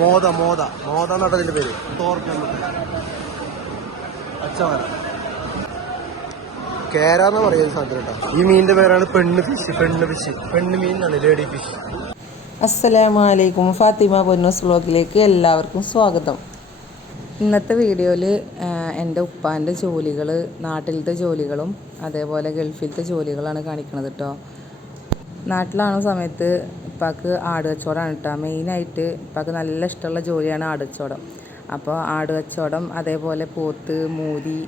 മോദ മോദ മോദ എന്നതിന്റെ പേര് അച്ചവല കേരാന്ന് പറയുന്ന സാധനം കേട്ടോ. ഈ മീനിന്റെ പേരാണ് പെണ്ണ് ഫിഷ്. പെണ്ണ് മീനാണ് ലേഡി ഫിഷ്. അസ്സലാമു അലൈക്കും. ഫാത്തിമ പൊന്നൂസ് വ്ലോഗിലേക്ക് എല്ലാവർക്കും സ്വാഗതം. ഇന്നത്തെ വീഡിയോയിൽ എൻ്റെ ഉപ്പാൻ്റെ ജോലികൾ, നാട്ടിലത്തെ ജോലികളും അതേപോലെ ഗൾഫിലത്തെ ജോലികളാണ് കാണിക്കുന്നത് കേട്ടോ. നാട്ടിലാണുന്ന സമയത്ത് ഇപ്പാക്ക് ആട് കച്ചവടമാണ് കേട്ടോ. മെയിനായിട്ട് ഇപ്പാക്ക് നല്ല ഇഷ്ടമുള്ള ജോലിയാണ് ആട് കച്ചവടം. അപ്പോൾ ആട് കച്ചവടം, അതേപോലെ പോത്ത്, മൂരി,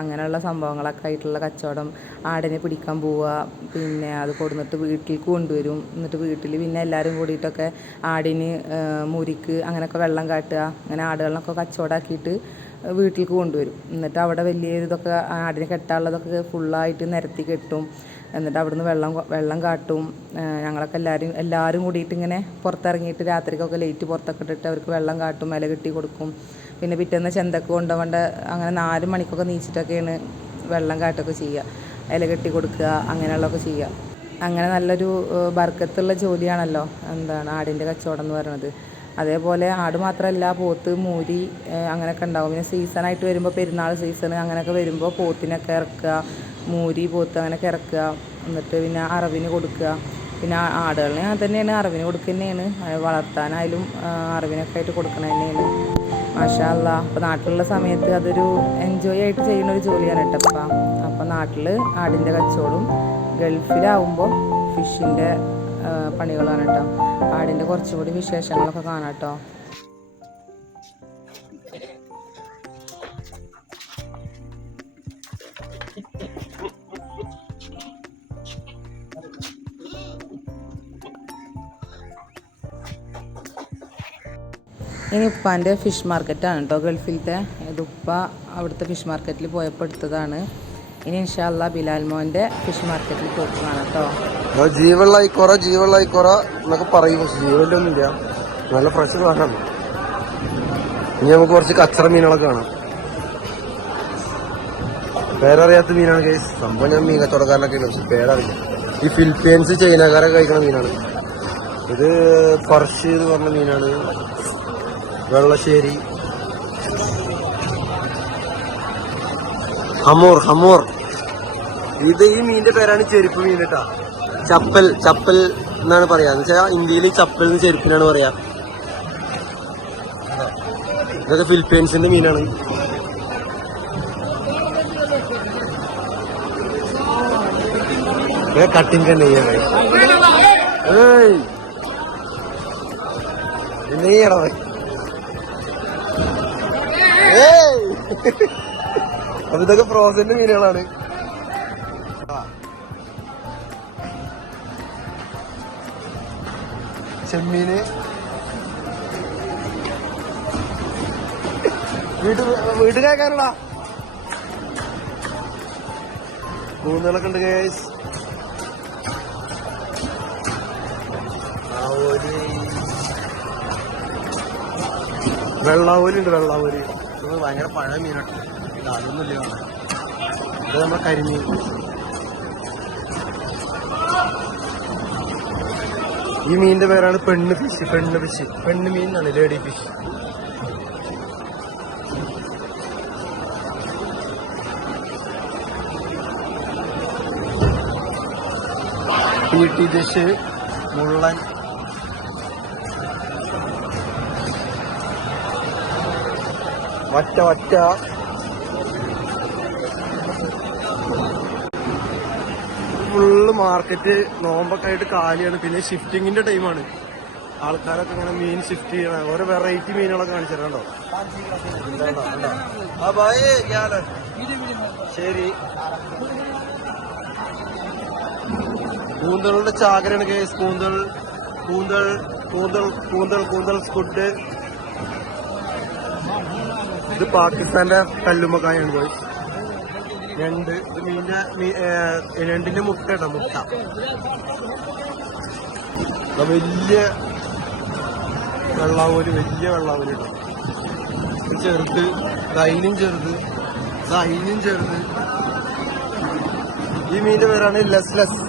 അങ്ങനെയുള്ള സംഭവങ്ങളൊക്കെ ആയിട്ടുള്ള കച്ചവടം. ആടിനെ പിടിക്കാൻ പോവുക, പിന്നെ അത് കൊടുന്നിട്ട് വീട്ടിലേക്ക് കൊണ്ടുവരും. എന്നിട്ട് വീട്ടിൽ പിന്നെ എല്ലാവരും കൂടിയിട്ടൊക്കെ ആടിന്, മൂരിക്ക് അങ്ങനെയൊക്കെ വെള്ളം കാട്ടുക. അങ്ങനെ ആടുകളിനൊക്കെ കച്ചവടമാക്കിയിട്ട് വീട്ടിലേക്ക് കൊണ്ടുവരും. എന്നിട്ട് അവിടെ വലിയൊരു ഇതൊക്കെ ആടിനെ കെട്ടാനുള്ളതൊക്കെ ഫുള്ളായിട്ട് നിരത്തി കെട്ടും. എന്നിട്ട് അവിടുന്ന് വെള്ളം കാട്ടും. ഞങ്ങളൊക്കെ എല്ലാവരും കൂടിയിട്ട് ഇങ്ങനെ പുറത്തിറങ്ങിയിട്ട് രാത്രിക്കൊക്കെ ലൈറ്റ് പുറത്തൊക്കെ ഇട്ടിട്ട് അവർക്ക് വെള്ളം കാട്ടും, ഇല കെട്ടി കൊടുക്കും. പിന്നെ പിറ്റേന്ന് ചന്തക്ക് കൊണ്ടുപോകേണ്ട അങ്ങനെ 4 മണിക്കൊക്കെ നീച്ചിട്ടൊക്കെയാണ് വെള്ളം കാട്ടൊക്കെ ചെയ്യുക, ഇല കെട്ടി കൊടുക്കുക, അങ്ങനെയുള്ളതൊക്കെ ചെയ്യുക. അങ്ങനെ നല്ലൊരു ബർക്കത്തുള്ള ജോലിയാണല്ലോ ആടിൻ്റെ കച്ചവടം എന്ന് പറയുന്നത്. അതേപോലെ ആട് മാത്രമല്ല, പോത്ത്, മൂരി അങ്ങനെയൊക്കെ ഉണ്ടാവും. പിന്നെ സീസണായിട്ട് വരുമ്പോൾ പെരുന്നാൾ സീസൺ അങ്ങനെയൊക്കെ വരുമ്പോൾ പോത്തിനൊക്കെ ഇറക്കുക, മൂരി, പോത്ത് അങ്ങനെയൊക്കെ ഇറക്കുക. എന്നിട്ട് പിന്നെ അറവിന് കൊടുക്കുക. പിന്നെ ആടുകളിനെ അങ്ങനെ തന്നെയാണ്, അറവിന് കൊടുക്കുക തന്നെയാണ്. വളർത്താനായാലും അറവിനൊക്കെ ആയിട്ട് കൊടുക്കണ തന്നെയാണ്. മാഷാ അല്ലാ. അപ്പോൾ നാട്ടിലുള്ള സമയത്ത് അതൊരു എൻജോയ് ആയിട്ട് ചെയ്യുന്ന ഒരു ജോലിയാണ് കേട്ടോ. അപ്പോൾ നാട്ടിൽ ആടിൻ്റെ കച്ചവടവും, ഗൾഫിലാവുമ്പോൾ ഫിഷിൻ്റെ പണികളാണ് കേട്ടോ. ആടിൻ്റെ കുറച്ചും കൂടി വിശേഷങ്ങളൊക്കെ കാണാം കേട്ടോ. ഇനി ഉപ്പാൻ്റെ ഫിഷ് മാർക്കറ്റാണ് കേട്ടോ ഗൾഫിലത്തെ. ഇത് ഉപ്പ അവിടുത്തെ ഫിഷ് മാർക്കറ്റിൽ പോയപ്പോൾ എടുത്തതാണ്. ഇനി ഇൻഷാ അല്ലാ ബിലാൽ മോൻ്റെ ഫിഷ് മാർക്കറ്റിൽ പോയിട്ടാണ് കേട്ടോ. ജീവെള്ളായിക്കോറ എന്നൊക്കെ പറയും, പക്ഷെ ജീവനൊന്നുമില്ല. നല്ല ഫ്രഷ് സാധനമാണ്. ഇനി നമുക്ക് കുറച്ച് കച്ചറ മീനുകളൊക്കെ കാണാം. പേരറിയാത്ത മീനാണ് കേസ്. സംഭവം ഞാൻ മീൻ കച്ചവടക്കാരനൊക്കെ ഉണ്ട്, പക്ഷെ പേരറിയില്ല. ഈ ഫിലിപ്പീൻസ്, ചൈനക്കാരൊക്കെ കഴിക്കുന്ന മീനാണ് ഇത്. ഫർഷ് എന്ന് പറഞ്ഞ മീനാണ്. വെള്ളശ്ശേരി, ഹമൂർ. ഇത് ഈ മീനിന്റെ പേരാണ് ചെരുപ്പ് മീൻ കേട്ടാ. ചപ്പൽ എന്നാണ് പറയാ. എന്ന് വെച്ചാൽ ഇന്ത്യയിൽ ചപ്പൽ എന്ന് ചെരുപ്പിനാണ് പറയാ. ഇതൊക്കെ ഫിലിപ്പീൻസിന്റെ മീനാണ്. കട്ടിങ് തന്നെ അപ്പൊ ഇതൊക്കെ ഫ്രോസന്റെ മീനുകളാണ്. ചെമ്മീന് വീട്ടിലേക്കാനുള്ള കൂന്തലൊക്കെ ഉണ്ട് ഗൈസ്. വെള്ളാവൂരി ഉണ്ട്. ഭയങ്കര പഴയ മീനാണ്. അതൊന്നുമില്ല, ഇത് നമ്മുടെ കരിമീൻ. ഈ മീനിന്റെ പേരാണ് പെണ്ണ് ഫിഷ്. പെണ്ണ് മീനാണ് ലേഡി ഫിഷ്. ഫിഷ്, മുള്ളൻ, വറ്റ ഫുള്ള് മാർക്കറ്റ് നോമ്പൊക്കെ ആയിട്ട് കാലിയാണ്. പിന്നെ ഷിഫ്റ്റിങ്ങിന്റെ ടൈമാണ്. ആൾക്കാരൊക്കെ ഇങ്ങനെ മീൻ ഷിഫ്റ്റ് ചെയ്യണം. ഓരോ വെറൈറ്റി മീനുകളൊക്കെ കാണിച്ചിട്ടുണ്ടോ. ശരി, കൂന്തളുടെ ചാകരയാണ് കേസ്. കൂന്തൽ സ്കുഡ്. ഇത് പാകിസ്ഥാന്റെ കല്ലുമ്മക്കായാണ് പോയി. ഇത് ഞണ്ടിന്റെ മുട്ട കേട്ടോ. മുട്ട വലിയ വെള്ളാവൂര് കേട്ടോ. ചെറുത്, അതിനും ചെറുത്. ഈ മീനിന്റെ പേരാണ് ലെസ്ലെസ്.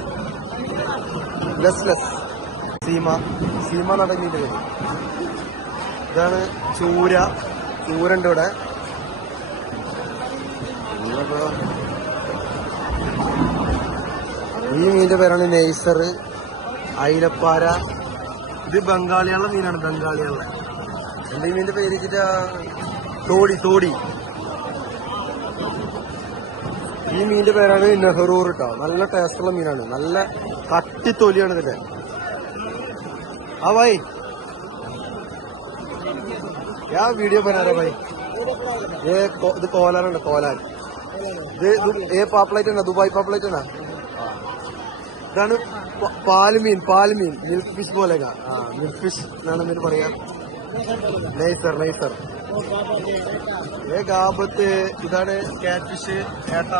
സീമ നട മീൻ്റെ പേര്. ഇതാണ് ചൂരുണ്ട് ഇവിടെ. ഈ മീനിന്റെ പേരാണ് നെയ്സർ, അയിലപ്പാര. ഇത് ബംഗാളികളുടെ മീനാണ്, ബംഗാളികളുടെ. എന്റെ ഈ മീനിന്റെ പേര് വെച്ചിട്ടാ തോടി. ഈ മീനിന്റെ പേരാണ് നെഹ്റൂർ കേട്ടോ. നല്ല ടേസ്റ്റുള്ള മീനാണ്, നല്ല കട്ടിത്തൊലിയാണ് ഇതിന്റെ. ആ ഭായ് യാ വീഡിയോ ബനാ ഭായ്. ഇത് കോലാനുണ്ട്, കോലാൻ. ഇത് പാപ്പളേറ്റ് ആണ്, ദുബായ് പാപ്പളേറ്റ് ആണ്. ഇതാണ് പാൽമീൻ, മിൽക്ക് ഫിഷ് പോലെ. മിൽക്ക് ഫിഷ് എന്നാണ് ഇതിന് പറയാ. നെയ്സർ. ഗാബത്ത്. ഇതാണ് കാറ്റ് ഫിഷ്, ഏട്ട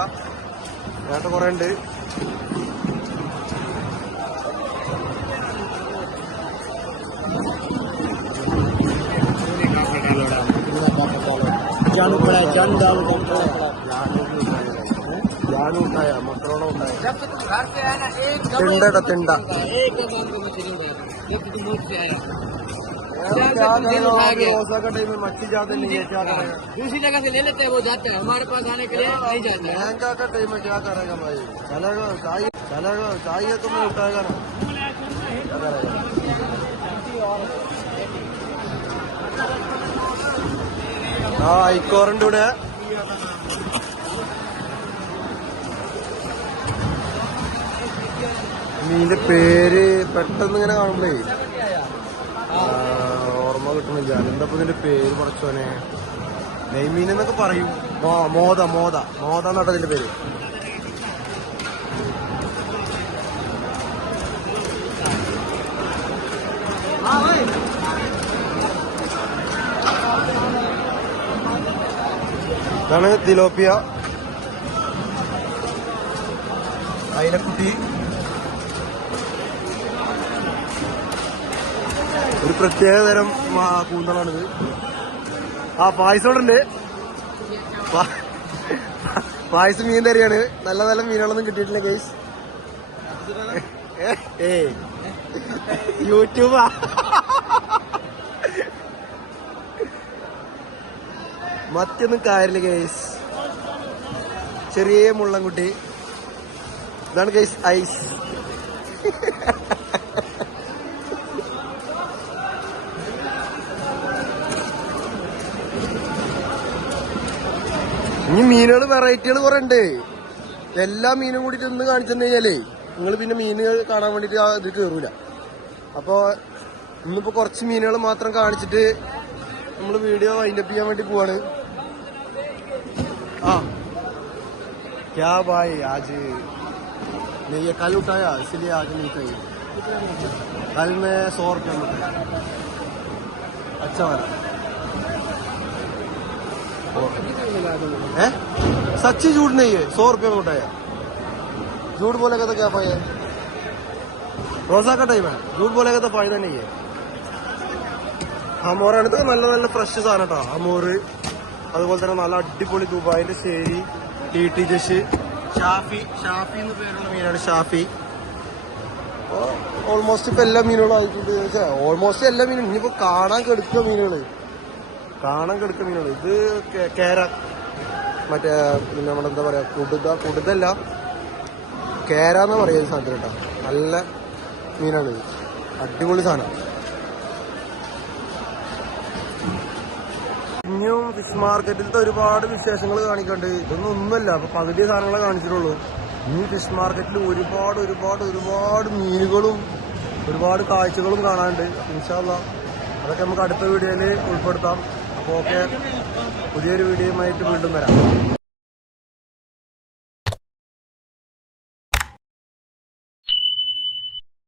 കുറെ ഉണ്ട്. മക്കളോടെ ഉണ്ടായ തിണ്ട. रोजा का टाइम में मच्छी ज्यादा नहीं है, क्या करेगा? दूसरी जगह से ले लेते हैं, वो जाते हैं, हमारे पास आने के लिए नहीं जाते। महंगा का टाइम में क्या करेगा भाई? चलेगा चाहिए तो मैं उठाएगा ना, क्या करेगा? हाँ इकोरंड ഇവിടെ. മീനിന്റെ പേര് പെട്ടെന്ന് ഇങ്ങനെ കാണുമ്പോഴേ ഓർമ്മ കിട്ടണില്ല. എന്താ ഇതിന്റെ പേര് പറച്ചോനെ? നെയ്മീൻ എന്നൊക്കെ പറയും. മോത എന്നാട്ടോ ഇതിന്റെ പേര്. ഇതാണ് തിലോപ്പിയ, അയിലക്കുട്ടി. ഒരു പ്രത്യേക തരം കൂന്തളാണിത്. പായസം ഉണ്ട്. പായസം മീൻ തരികയാണ്. നല്ല മീനുകളൊന്നും കിട്ടിയിട്ടില്ല ഗൈസ്. യൂട്യൂബാ. മറ്റൊന്നും കാര്യമില്ല ഗൈസ്. ചെറിയ മുള്ളൻകുട്ടി. ഇതാണ് ഗൈസ് ഐസ്. ഇനി മീനുകൾ വെറൈറ്റികൾ കുറെ ഉണ്ട്. എല്ലാ മീനും കൂടിയിട്ട് ഒന്ന് കാണിച്ചെന്ന് കഴിഞ്ഞാലേ നിങ്ങൾ പിന്നെ മീനുകൾ കാണാൻ വേണ്ടിട്ട് ഇത് കയറൂല. അപ്പൊ ഇന്നിപ്പോ കുറച്ച് മീനുകൾ മാത്രം കാണിച്ചിട്ട് നമ്മൾ വീഡിയോ വൈൻഡപ്പ് ചെയ്യാൻ വേണ്ടി പോവാണ്. क्या भाई आज नहीं ये कल उठाया इसलिए आज नहीं चाहिए. कल में 100 रुपये में अच्छा वाला है. सच्ची झूठ नहीं है, 100 रुपये में उठाया. झूठ बोलेगा तो क्या फायदा? रोजा का टाइम है, झूठ बोलेगा तो फायदा नहीं है. ഹമോറാണ് ഇത്. നല്ല ഫ്രഷ് സാധനം കേട്ടോ ഹമോറ്. അതുപോലെ തന്നെ നല്ല അടിപൊളി ദുബായിന്റെ ശേരി, ടി ജഷ്, ഷാഫി എന്ന് പേരുള്ള മീനാണ് ഷാഫി. ഓൾമോസ്റ്റ് ഇപ്പൊ എല്ലാ മീനുകളും ആയിട്ടുണ്ട്. ഓൾമോസ്റ്റ് എല്ലാ മീനും ഇനിയിപ്പോ കാണാൻ കെടുക്കുക മീനുകള്. ഇത് കേര, മറ്റേ നമ്മുടെ എന്താ പറയാ, കുടുതല്ല കേര എന്ന് പറയുന്ന സാധനം കേട്ടോ. നല്ല മീനാണ്, അടിപൊളി സാധനം. ഇനിയും ഫിഷ് മാർക്കറ്റിലത്തെ ഒരുപാട് വിശേഷങ്ങൾ കാണിക്കണ്ട്. ഇതൊന്നും ഒന്നുമല്ല, അപ്പൊ പകുതി സാധനങ്ങളെ കാണിച്ചിട്ടുള്ളൂ. ഇനി ഫിഷ് മാർക്കറ്റിൽ ഒരുപാട് മീനുകളും ഒരുപാട് കാഴ്ചകളും കാണാനുണ്ട്. ഇൻഷാ അല്ലാഹ് അതൊക്കെ നമുക്ക് അടുത്ത വീഡിയോയിൽ ഉൾപ്പെടുത്താം. അപ്പോൾ ഓക്കെ, പുതിയൊരു വീഡിയോയുമായിട്ട് വീണ്ടും വരാം.